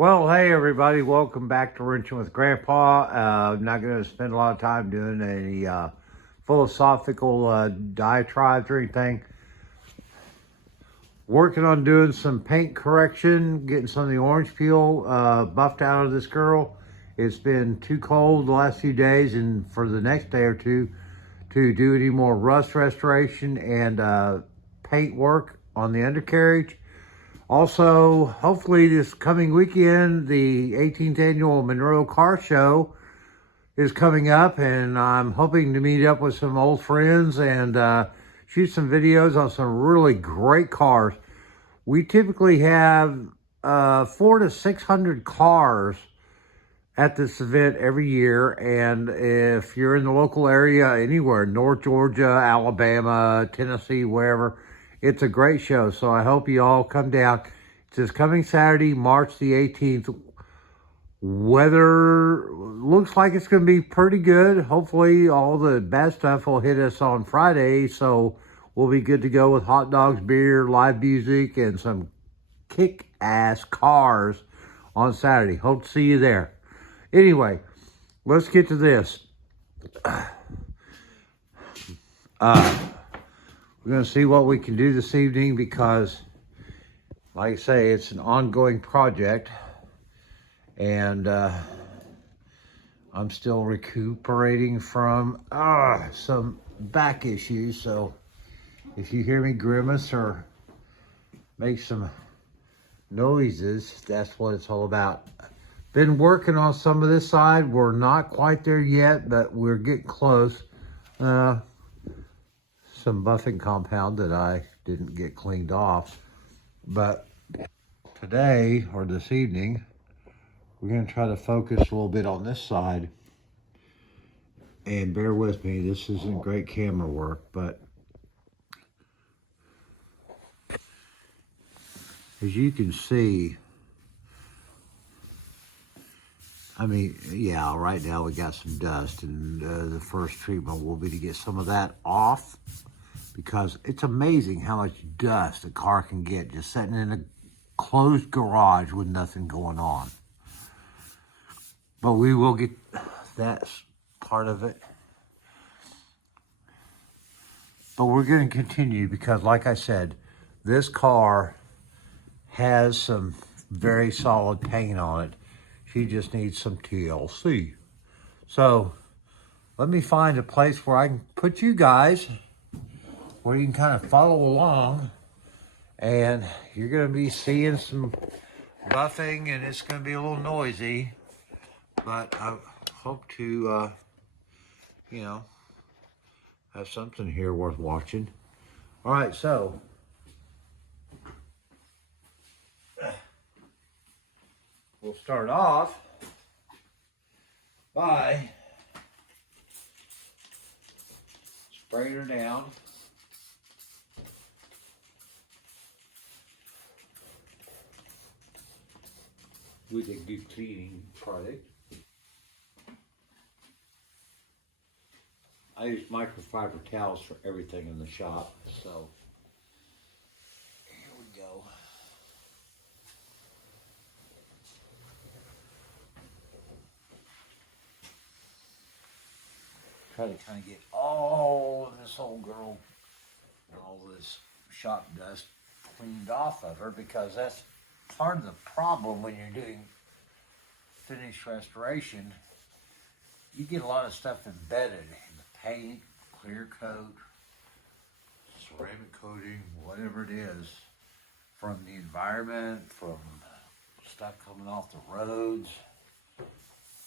Well, hey everybody, welcome back to Wrenching with Grandpa. I'm not going to spend a lot of time doing any philosophical diatribes or anything. Working on doing some paint correction, getting some of the orange peel buffed out of this girl. It's been too cold the last few days, and for the next day or two to do any more rust restoration and paint work on the undercarriage. Also, hopefully this coming weekend, the 18th annual Monroe Car Show is coming up, and I'm hoping to meet up with some old friends and shoot some videos on some really great cars. We typically have 400 to 600 cars at this event every year, and if you're in the local area anywhere, North Georgia, Alabama, Tennessee, wherever, it's a great show. So I hope you all come down. It's this coming Saturday, March the 18th. Weather looks like it's going to be pretty good. Hopefully all the bad stuff will hit us on Friday, so we'll be good to go with hot dogs, beer, live music, and some kick-ass cars on Saturday. Hope to see you there. Anyway, let's get to this. We're going to see what we can do this evening because, like I say, it's an ongoing project. And I'm still recuperating from some back issues. So if you hear me grimace or make some noises, that's what it's all about. Been working on some of this side. We're not quite there yet, but we're getting close. Some buffing compound that I didn't get cleaned off. But today, or this evening, we're going to try to focus a little bit on this side. And bear with me, this isn't great camera work, but as you can see, I mean, yeah, right now we got some dust, and the first treatment will be to get some of that off, because it's amazing how much dust a car can get just sitting in a closed garage with nothing going on. But we will get that part of it. But we're going to continue because, like I said, this car has some very solid paint on it. She just needs some TLC. So let me find a place where I can put you guys, where you can kind of follow along, and you're going to be seeing some buffing, and it's going to be a little noisy, but I hope to, have something here worth watching. All right, so we'll start off by spraying her down. With a good cleaning product. I use microfiber towels for everything in the shop, so here we go. Try to kind of get all of this old girl and all this shop dust cleaned off of her, because that's part of the problem when you're doing finish restoration. You get a lot of stuff embedded in the paint, clear coat, ceramic coating, whatever it is, from the environment, from stuff coming off the roads.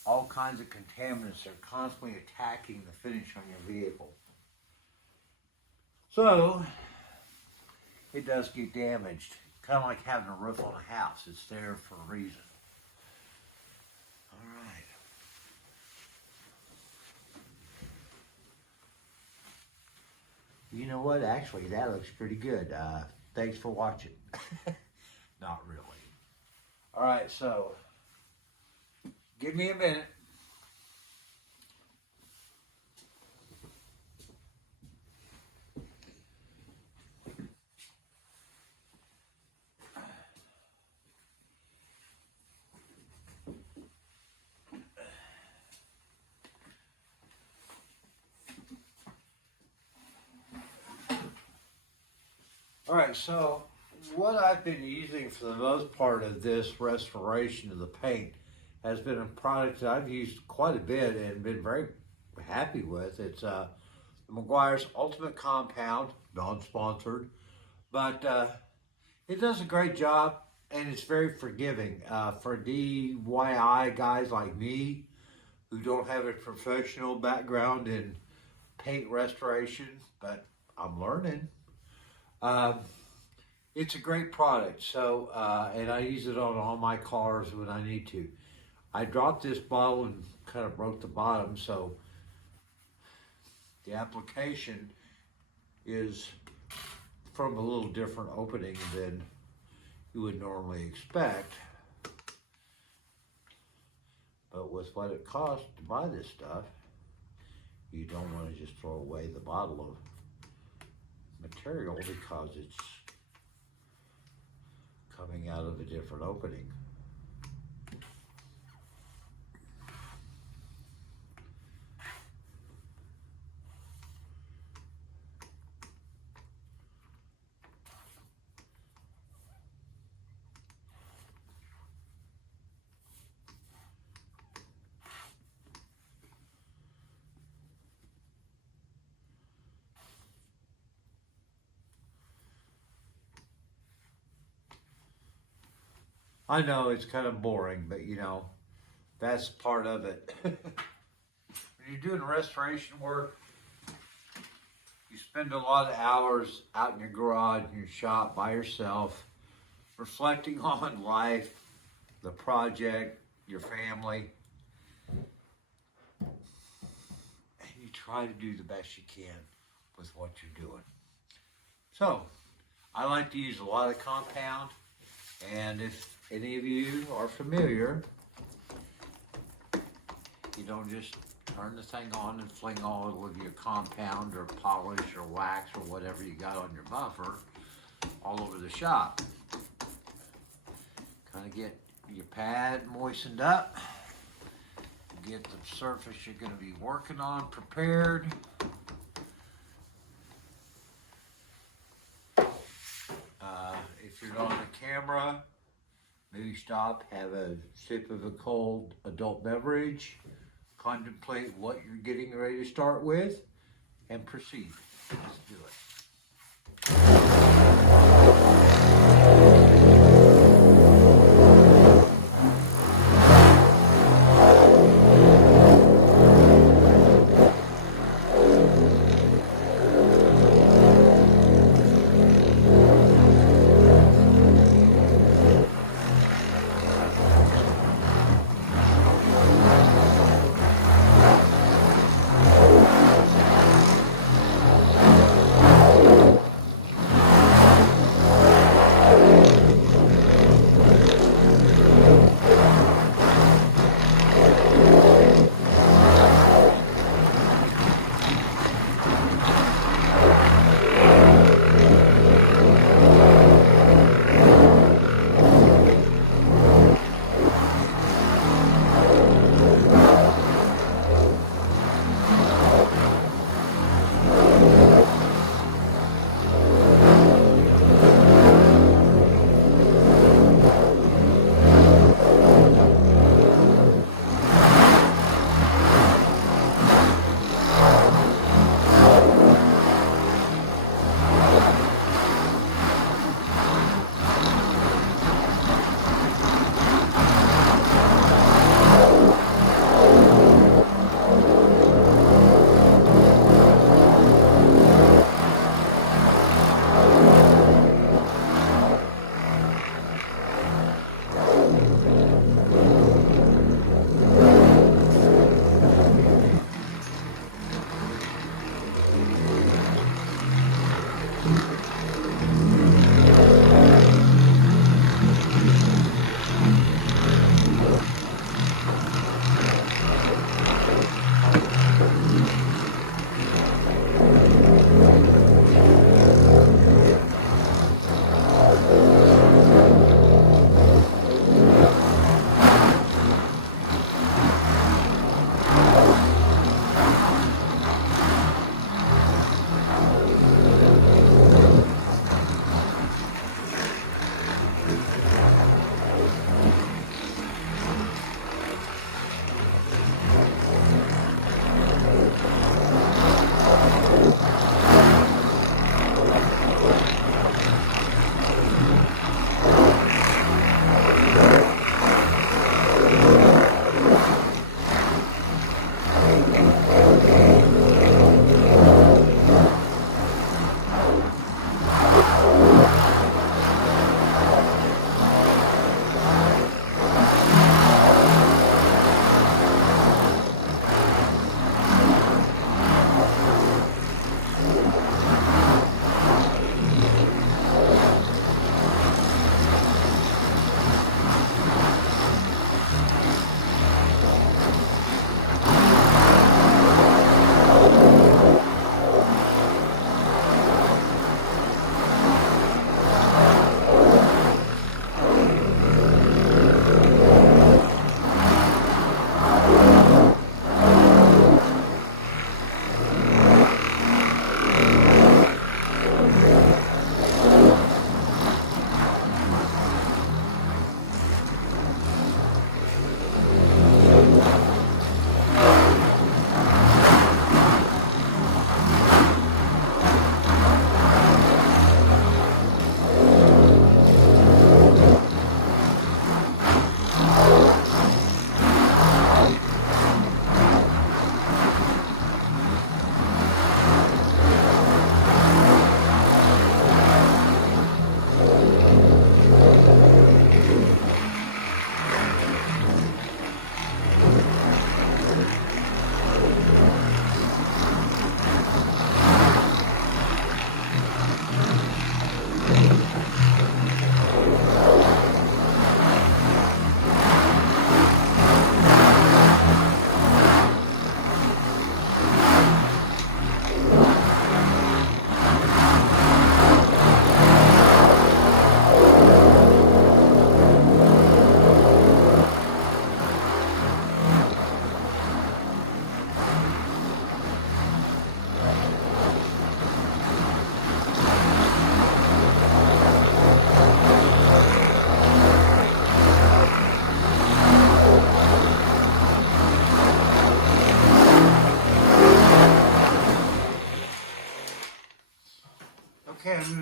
All kinds of contaminants are constantly attacking the finish on your vehicle. So it does get damaged. Kind of like having a roof on a house. It's there for a reason. All right. You know what? Actually, that looks pretty good. Thanks for watching. Not really. All right, so give me a minute. All right, so what I've been using for the most part of this restoration of the paint has been a product that I've used quite a bit and been very happy with. It's Meguiar's Ultimate Compound, non-sponsored, but it does a great job and it's very forgiving for DIY guys like me who don't have a professional background in paint restoration, but I'm learning. Um, it's a great product, so and I use it on all my cars when I need to. I dropped this bottle and kind of broke the bottom, so the application is from a little different opening than you would normally expect. But with what it costs to buy this stuff, you don't want to just throw away the bottle of material because it's coming out of a different opening. I know it's kind of boring, but you know, that's part of it. When you're doing restoration work, you spend a lot of hours out in your garage, in your shop, by yourself, reflecting on life, the project, your family. And you try to do the best you can with what you're doing. So, I like to use a lot of compound, and if any of you are familiar, you don't just turn the thing on and fling all of your compound or polish or wax or whatever you got on your buffer all over the shop. Kind of get your pad moistened up, get the surface you're going to be working on prepared. If you're on the camera, maybe stop, have a sip of a cold adult beverage, contemplate what you're getting ready to start with, and proceed. Let's do it.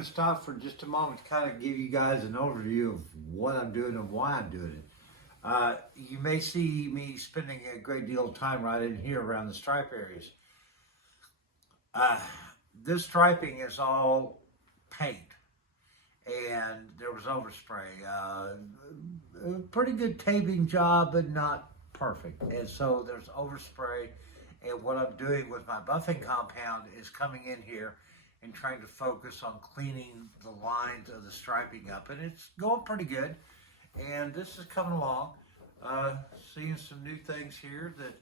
to stop for just a moment to kind of give you guys an overview of what I'm doing and why I'm doing it. You may see me spending a great deal of time right in here around the stripe areas. This striping is all paint, and there was overspray. A pretty good taping job, but not perfect. And so there's overspray. And what I'm doing with my buffing compound is coming in here and trying to focus on cleaning the lines of the striping up. And it's going pretty good. And this is coming along. Seeing some new things here that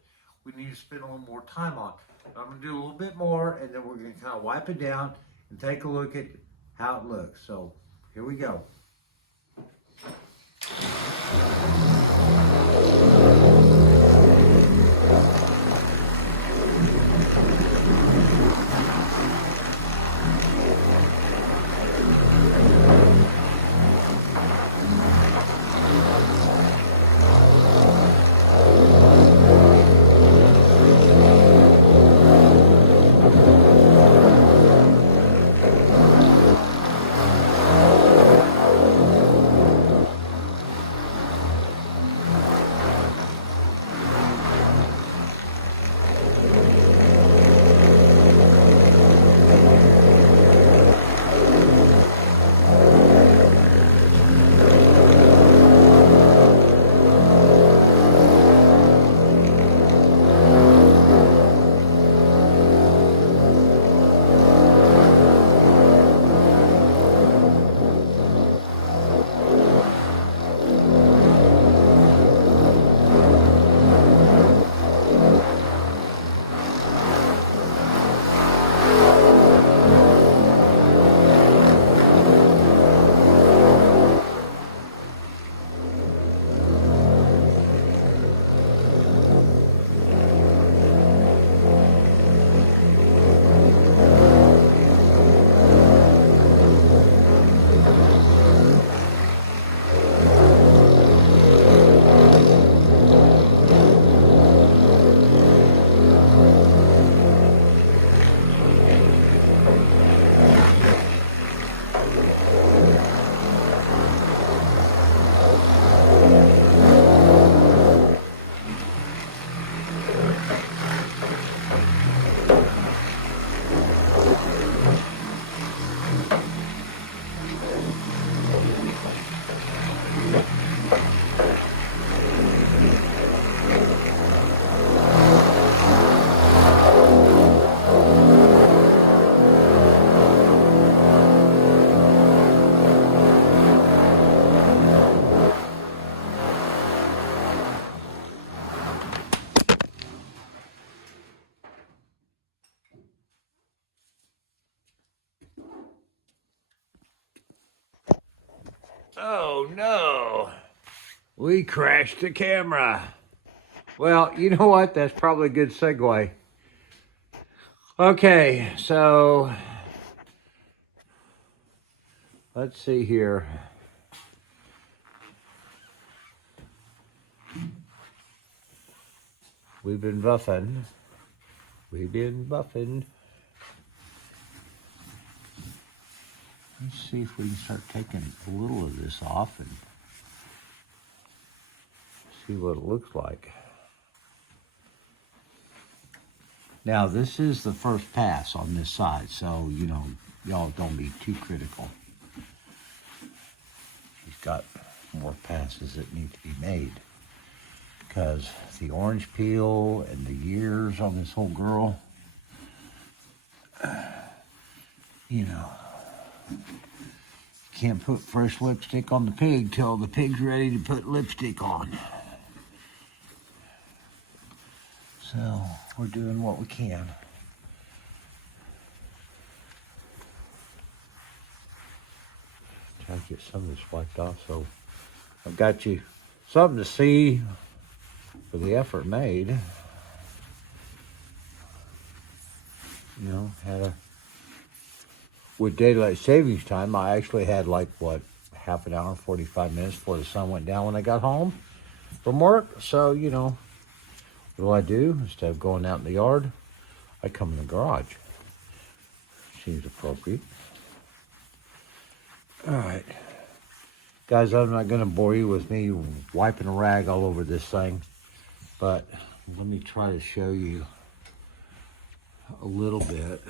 we need to spend a little more time on. I'm going to do a little bit more, and then we're going to kind of wipe it down and take a look at how it looks. So here we go. Oh no, we crashed the camera. Well, you know what? That's probably a good segue. Okay, so let's see here. We've been buffing. Let's see if we can start taking a little of this off and see what it looks like. Now, this is the first pass on this side, so, you know, y'all don't be too critical. She's got more passes that need to be made because the orange peel and the years on this whole girl, you know, can't put fresh lipstick on the pig till the pig's ready to put lipstick on. So we're doing what we can. Try to get some of this wiped off, so I've got you something to see for the effort made. You know, with daylight savings time, I actually had like, what, half an hour, 45 minutes before the sun went down when I got home from work. So, you know, what do? Instead of going out in the yard, I come in the garage. Seems appropriate. All right. Guys, I'm not going to bore you with me wiping a rag all over this thing, but let me try to show you a little bit.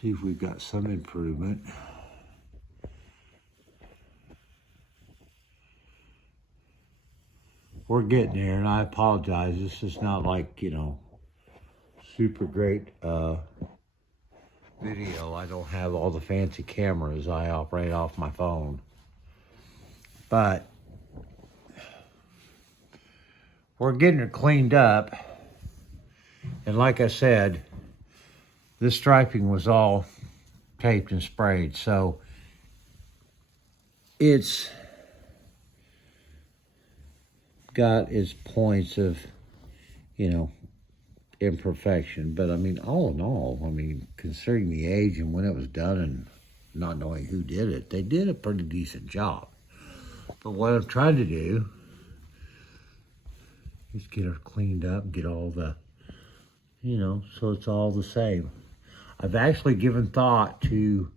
See if we've got some improvement. We're getting there, and I apologize. This is not like, you know, super great video. I don't have all the fancy cameras. I operate off my phone. But we're getting it cleaned up. And like I said, this striping was all taped and sprayed. So it's got its points of, you know, imperfection. But I mean, all in all, I mean, considering the age and when it was done and not knowing who did it, they did a pretty decent job. But what I'm trying to do is get her cleaned up, get all the, you know, so it's all the same. I've actually given thought to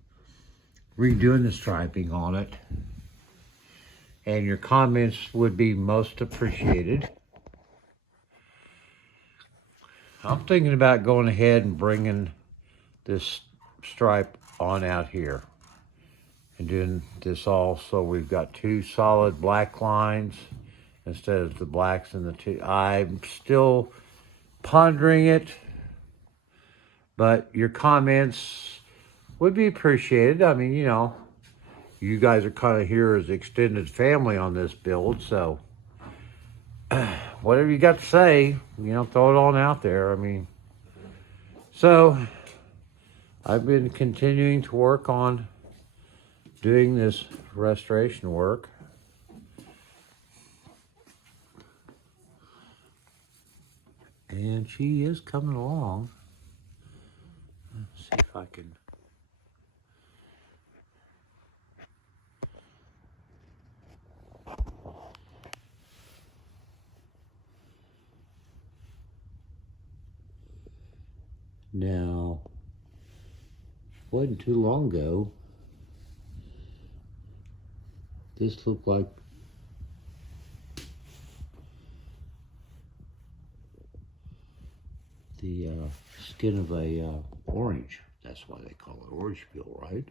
redoing the striping on it, and your comments would be most appreciated. I'm thinking about going ahead and bringing this stripe on out here and doing this all so we've got two solid black lines instead of the blacks and the two. I'm still pondering it, but your comments would be appreciated. I mean, you know, you guys are kind of here as extended family on this build, so whatever you got to say, you know, throw it on out there. I mean, so I've been continuing to work on doing this restoration work. And she is coming along. Let's see if I can. Now, wasn't too long ago, this looked like the skin of a orange. That's why they call it orange peel, right?